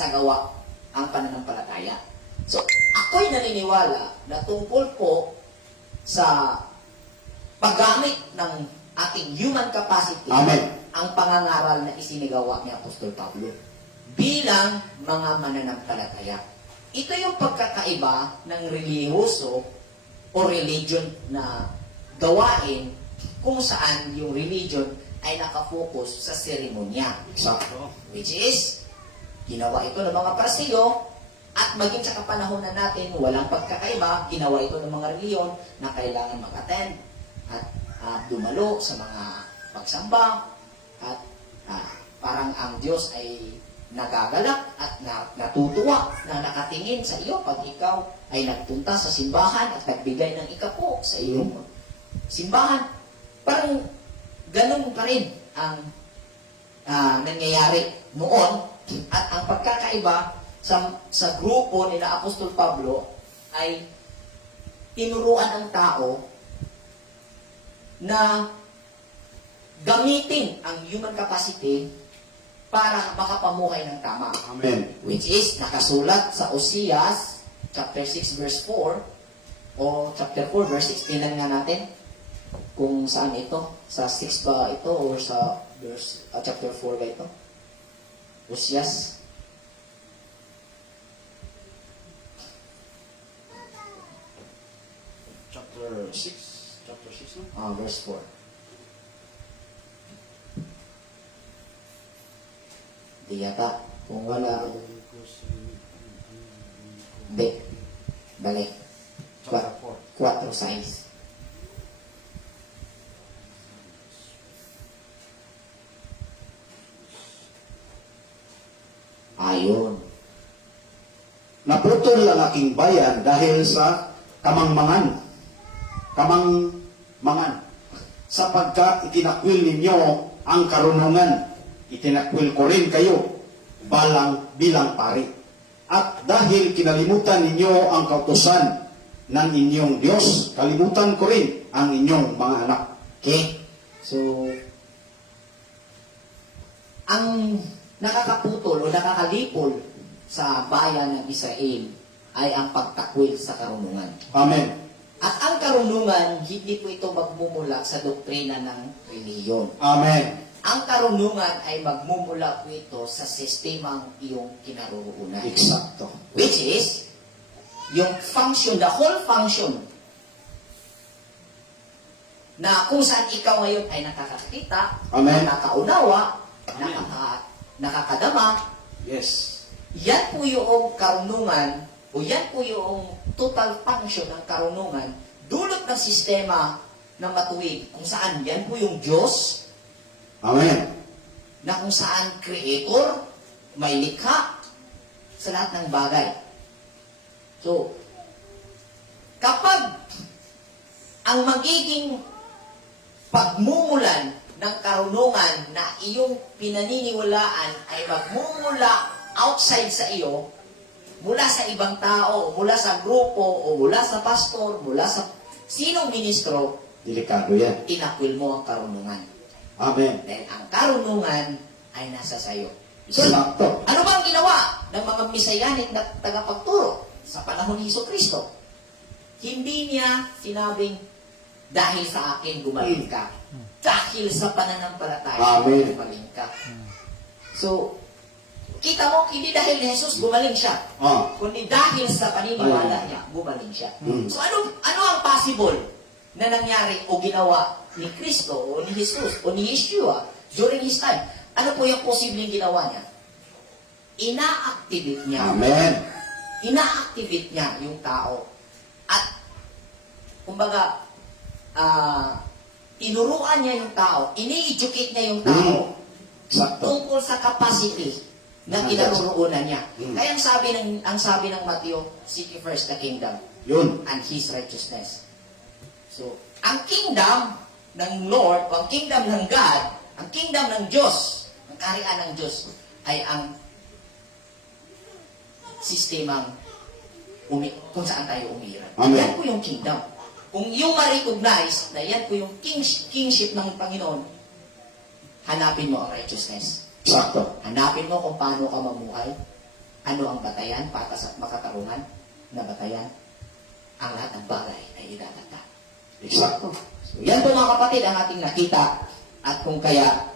isasagawa ang pananampalataya. So, ako'y naniniwala na tungkol po sa paggamit ng ating human capacity, Amen. ang pangangaral na isinigawa ni Apostol Pablo bilang mga mananampalataya. Ito yung pagkakaiba ng relihiyoso o religion na gawain kung saan yung religion ay nakafocus sa seremonya. Sakto. Which is, ginawa ito ng mga Parsiyo at maging sa kapanahonan natin, walang pagkakaiba, ginawa ito ng mga reliyon na kailangan mag-attend at dumalo sa mga pagsamba at parang ang Diyos ay nagagalak at natutuwa na nakatingin sa iyo pag ikaw ay nagpunta sa simbahan at nagbigay ng ikapo sa iyong simbahan. Parang ganun pa rin ang nangyayari noon. At ang pagkakaiba sa grupo nila Apostol Pablo ay tinuruan ang tao na gamitin ang human capacity para makapamuhay ng tama. Amen. Which is nakasulat sa Oseas chapter 6 verse 4 o chapter 4 verse 6. Tingnan nga natin kung saan ito. Sa 6 ba ito o sa verse, chapter 4 ba ito? Oseas. Chapter 6. Chapter 6, no? Verse 4. Di yata. Kung wala, hindi. Balik. Chapter 4. 4, 6. Ayun. Naputol ang aking bayan dahil sa kamangmangan. Kamangmangan. Sapagkat itinakwil ninyo ang karunungan, itinakwil ko rin kayo bilang pari. At dahil kinalimutan ninyo ang kautusan ng inyong Diyos, kalimutan ko rin ang inyong mga anak. Okay? So, ang nakakaputol o nakakalipol sa bayan ng Israel ay ang pagtakwil sa karunungan. Amen. At ang karunungan, hindi po ito magmumula sa doktrina ng reliyon. Amen. Ang karunungan ay magmumula po ito sa sistemang iyong kinaroroonan. Eksakto. Which is, yung function, the whole function, na kung saan ikaw ngayon ay nakakakita, Amen. nakakaunawa, Amen. nakakadama, Yes. yan po yung karunungan, o yan po yung total function ng karunungan, dulot ng sistema na matuwid, kung saan yan po yung Diyos, Amen. na kung saan creator, may likha sa lahat ng bagay. So, kapag ang magiging pagmumulan ng karunungan na iyong pinaniniwalaan ay magmumula outside sa iyo, mula sa ibang tao, mula sa grupo, o mula sa pastor, mula sa sinong ministro, Delikado yan. tinakwil mo ang karunungan. Amen. Dahil ang karunungan ay nasa sayo. So, Eksakto. ano ba ang ginawa ng mga Misayanik na tagapagturo sa panahon ni Jesucristo? Hindi niya sinabing, dahil sa akin gumaling ka. Dahil sa pananampalataya, Amen. gumaling ka. So, kita mo, hindi dahil ni Jesus gumaling siya, kundi dahil sa paniniwala niya, gumaling siya. So, ano ang possible na nangyari o ginawa ni Kristo o ni Jesus o ni Yeshua during his time? Ano po yung posibleng ginawa niya? Ina-activate niya. Amen. Ina-activate niya yung tao. At, kumbaga, tinuruan niya yung tao, ini-educate niya yung tao Eksakto. tungkol sa capacity na kinaroroonan niya. Kaya ang sabi ng Matthew, seek ye first the kingdom Yun. and His righteousness. So, ang kingdom ng Lord, o ang kingdom ng God, ang kingdom ng Diyos, ang kaharian ng Diyos, ay ang sistemang kung saan tayo umiiral. Amen. Yan po yung kingdom. Kung yung ma-recognize na yan po yung kingship ng Panginoon, hanapin mo ang righteousness. Sakto. Hanapin mo kung paano ka mamuhay. Ano ang batayan para sa makatarungan na batayan? Ang lahat ng bagay ay idadagdag. Eksakto. So, yan po mga kapatid ang ating nakita. At kung kaya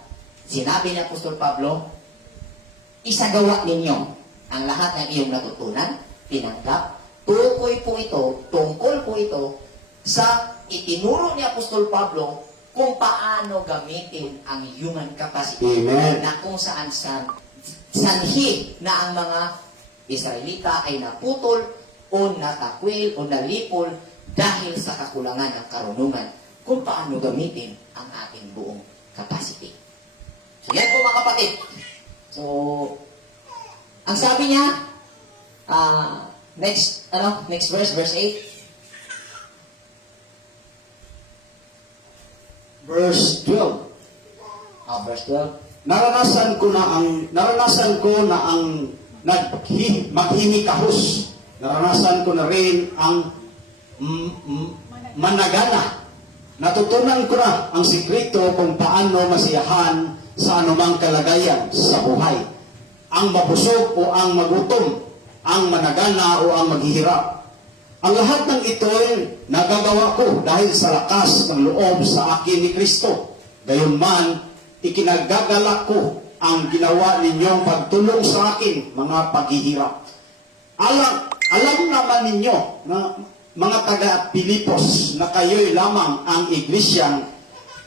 sinabi ni Apostol Pablo, isagawa ninyo ang lahat ng iyong natutunan, tinanggap, tungkol po ito sa itinuro ni Apostol Pablo kung paano gamitin ang human capacity Amen. na kung saan sanhi na ang mga Israelita ay naputol o natakwil o nalipol dahil sa kakulangan ng karunungan kung paano gamitin ang ating buong capacity. So yan po mga kapatid. So, ang sabi niya, next verse, verse 8. Verse 12. Verse 12. Naranasan ko na ang maghimikahos. Naranasan ko na rin ang managana. Natutunan ko na ang sikreto kung paano masiyahan sa anumang kalagayan sa buhay. Ang mabusog o ang magutom, ang managana o ang maghihirap. Ang lahat ng ito ay nagagawa ko dahil sa lakas ng loob sa akin ni Kristo. Gayunman, ikinagagalak ko ang ginawa ninyong pagtulong sa akin, mga paghihirap. Alam naman ninyo na mga taga-Pilipos na kayo'y lamang ang iglesyang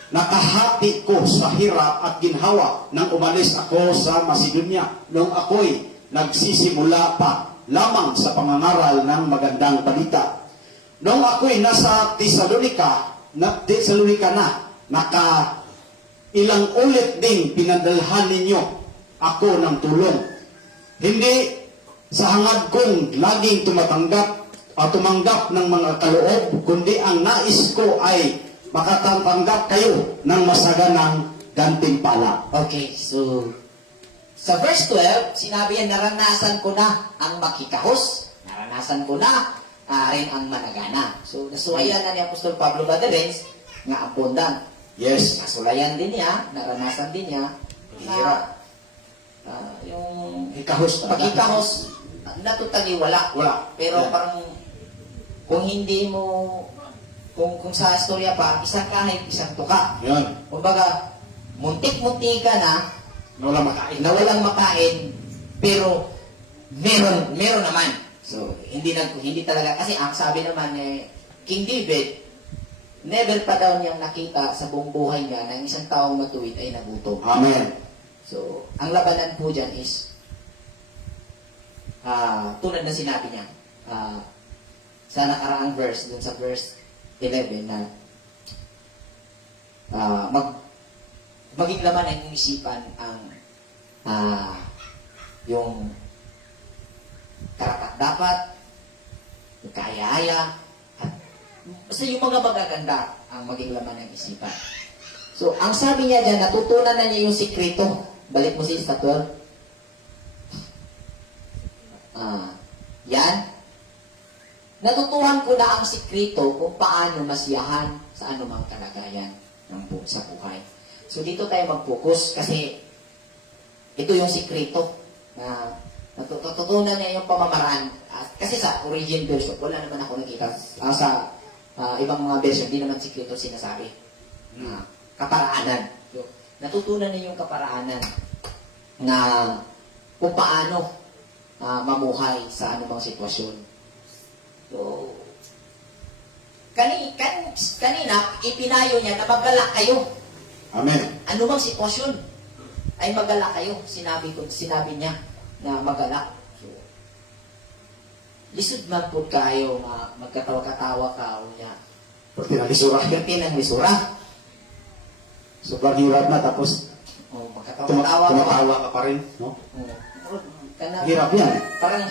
nakahati ko sa hirap at ginhawa nang umalis ako sa Macedonia noong ako'y nagsisimula pa lamang sa pangangaral ng magandang balita. Noong ako'y nasa Thessalonica na, ilang ulit ding pinadalhan ninyo ako ng tulong. Hindi sa hangad kong laging tumanggap ng mga kaloob, kundi ang nais ko ay makatanggap kayo ng masaganang gantimpala. Okay, so sa verse 12, sinabi yan, naranasan ko na ang makikahos, naranasan ko na rin ang managana. So, nasulayan na ni Apostol Pablo Baderens nga abundant. Yes. Nasulayan din niya, naranasan din niya, na yung Hikahos. pagkikahos, natutali wala. Wala. Pero Yeah. parang, kung hindi mo, kung sa istorya pa, isang kahit, isang tuka. Yun. Kumbaga, muntik-muntik ka na, Wala makain. na walang makain, pero meron naman. So, hindi talaga, kasi ang sabi naman King David, never pa daw niyang nakita sa buong buhay niya na ang isang taong matuwid ay nagutom. Amen. So, ang labanan po dyan is, tulad na sinabi niya, sa nakaraang verse, dun sa verse 11 na, maging laman ang iyong isipan ang yung karapat-dapat, yung kaaya-aya, at basta yung mga magaganda ang maging laman ng isipan. So, ang sabi niya dyan, natutunan na niya yung sikreto. Balik mo sa 12. Yan. Natutuhan ko na ang sikreto kung paano masiyahan sa anumang kalagayan sa buhay. So, dito tayo mag-focus kasi ito yung sikreto na natutunan niya yung pamamaraan. Kasi sa origin version, wala naman ako nakita. Sa ibang mga version, hindi naman sikreto sinasabi. Kaparaanan. So, natutunan niya yung kaparaanan na kung paano mamuhay sa anumang sitwasyon. So, kanina, ipinayo niya na magalak kayo. Amen. Anumang sitwasyon ay magalak kayo. Sinabi niya na magalak. So, lisod man po kayo, magkatawa-katawa ka o niya. Pati nalisura. Pagkati ng lisura. Sobrang hirap na tapos O, magkatawa-tawa ka. tumatawa ka pa rin. No? Hirap yan. Parang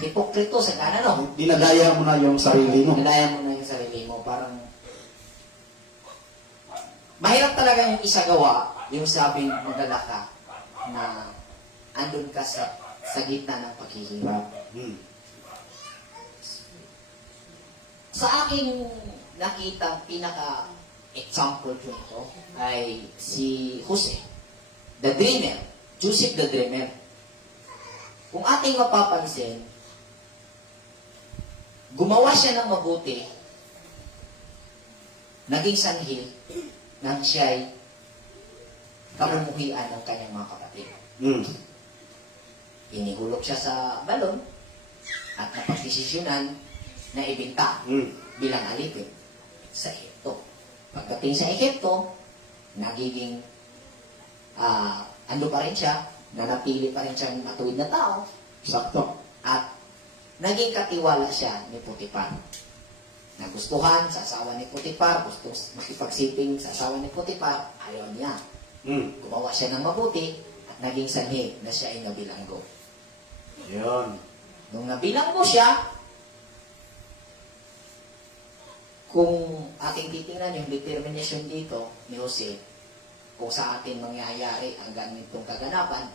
hipokrito sa kanan, no? Dinadaya mo na yung sarili mo. Nilaya mo na yung sarili mo. Parang mahirap talaga yung isagawa, yung sabing magalak ka na andun ka sa gitna ng paghihirap. Sa aking nakita, pinaka-example ko nito ay si Jose, the dreamer, Joseph the dreamer. kung ating mapapansin, gumawa siya ng mabuti, naging sanhi nang siya'y kamumuhian ng kanyang mga kapatid. Mm. Inihulog siya sa balon at napagdesisyonan na ibinta Mm. bilang alipin sa Ehipto. Pagdating sa Ehipto, nagiging ando pa rin siya, nanatili pa rin siyang matuwid na tao, Sakto. at naging katiwala siya ni Potiphar. Nagustuhan sa asawa ni Potiphar, gusto makipagsiping sa asawa ni Potiphar, ayaw niya. Mm. Gumawa siya ng mabuti at naging sanhi na siya ay nabilanggo. Yun. Nung nabilanggo siya, kung ating titingnan yung determination dito ni Jose, kung sa atin mangyayari ang ganitong kaganapan,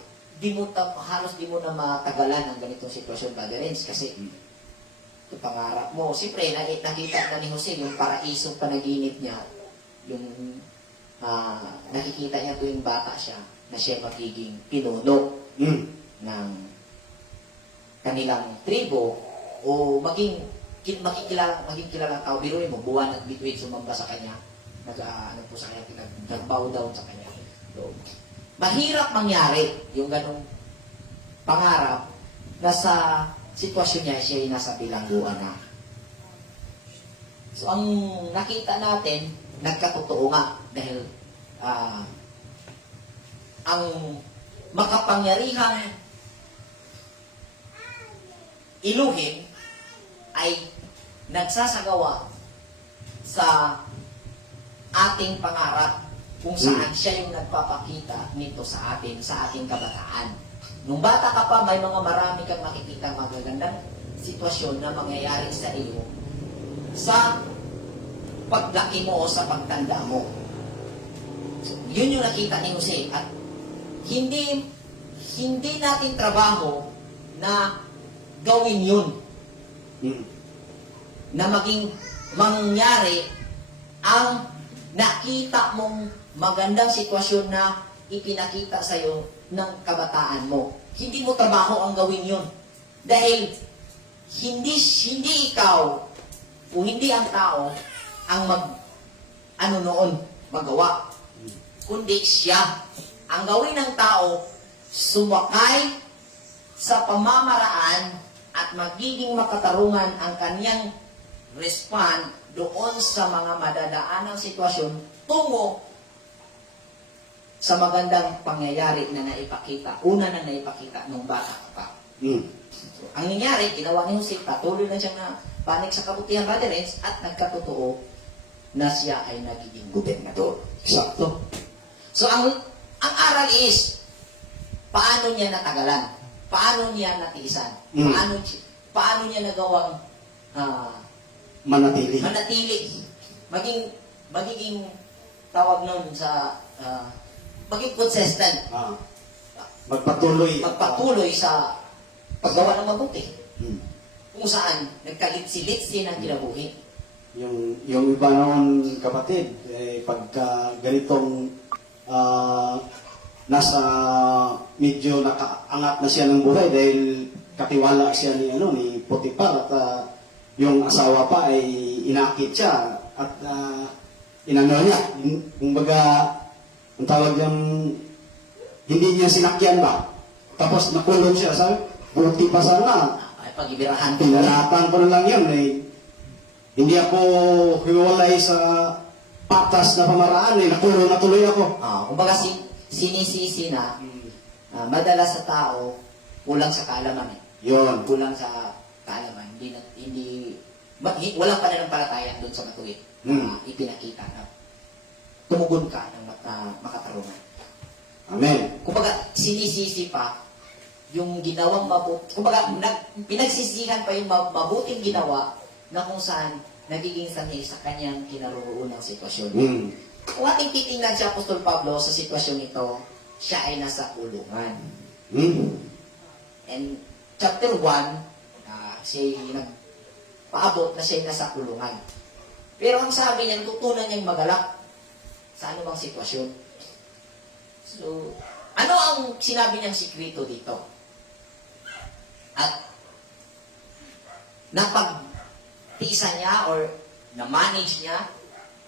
halos di mo na matagalan ang ganitong sitwasyon, Brother Renz, kasi ito pangarap mo. Siyempre, nakita na ni Jose yung paraisong panaginip niya, yung nakikita niya tuwing bata siya, na siya magiging pinuno Mm. ng kanilang tribo o maging kilalang tao. Biruin mo, buwan at bituin sumamba sa kanya, nag-bow down sa kanya. So, mahirap mangyari yung ganong pangarap na sa sitwasyon niya siya ay nasa bilangguan na. So, ang nakita natin, nagkatotoo nga dahil ang makapangyarihang iluhin ay nagsasagawa sa ating pangarap kung saan siya yung nagpapakita nito sa atin, sa ating kabataan. Nung bata ka pa, may marami kang makikita magagandang sitwasyon na mangyayari sa iyo sa paglaki mo o sa pagtanda mo. So, yun yung nakita ni Jose. At hindi natin trabaho na gawin yun. Mm. Na maging mangyari ang nakita mong magandang sitwasyon na ipinakita sa iyo ng kabataan mo. Hindi mo trabaho ang gawin yun. Dahil hindi ikaw o hindi ang tao ang magawa. Kundi siya. Ang gawin ng tao, sumakay sa pamamaraan at magiging makatarungan ang kanyang respond doon sa mga madadaanang sitwasyon tungo sa magandang pangyayari na naipakita. Una na naipakita nung bata ka pa. Mm. So, ang nangyari, ginawa ni Jose, patuloy na siyang panik sa kabutihan, Brother Renz, at nagkatotoo na siya ay nagiging gobernador. Sakto. So, ang aral is, paano niya natagalan? Paano niya natiisan? Mm. Paano niya nagawang Manatili. magiging tawag nun sa maging consistent, magpatuloy sa paggawa ng mabuti, Mm. kung saan nagkalitsi-litsi ng kinabuhi. Yung iba noon, kapatid, pagka ganitong nasa medyo nakaangat na siya ng buhay dahil katiwala siya ni Potiphar at yung asawa pa ay inakit siya at inano niya. Kumbaga, ang tawag niyang hindi niya sinakyan ba? Tapos nakulong siya. Sabi, buti pa sana. Ay, pag-ibirahan ko. Pinalatan ko na lang yan. Hindi ako hiwalay sa patas na pamaraan. Nakulong na tuloy ako. Kumbaga, sinisisi na madalas sa tao, kulang sa kaalaman. Yun. Kulang sa kaalaman. Walang pananampalataya doon sa matuwid. Ipinakita na tumugon ka ng makatarungan. Amen. Kumbaga, sinisisi pa yung ginawang mabuti. Kumbaga, pinagsisihan pa yung mabuting ginawa na kung saan nagiging sanhi sa kanyang kinaroroonang sitwasyon. Mm. Kung ating titingnan si Apostol Pablo sa sitwasyon ito, siya ay nasa kulungan. Mm. And chapter 1, siya nagpaabot na siya ay nasa kulungan. Pero ang sabi niya, tutunan niyang magalak sa anumang sitwasyon. So, ano ang sinabi niyang sikrito dito? at napagtiisa niya or na-manage niya,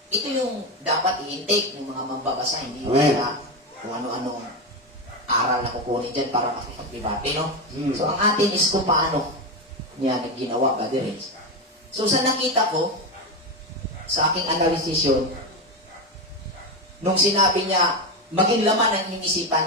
ito yung dapat i-intake ng mga mambabasa, hindi yung Amen. na kung ano-anong aral na kukunin dyan para makipag-debate, no? Hmm. So, ang atin is kung paano niya ginawa, Brother Renz. So, sa nakita ko, sa aking analysis yun, nung sinabi niya, maging laman ang inyong isipan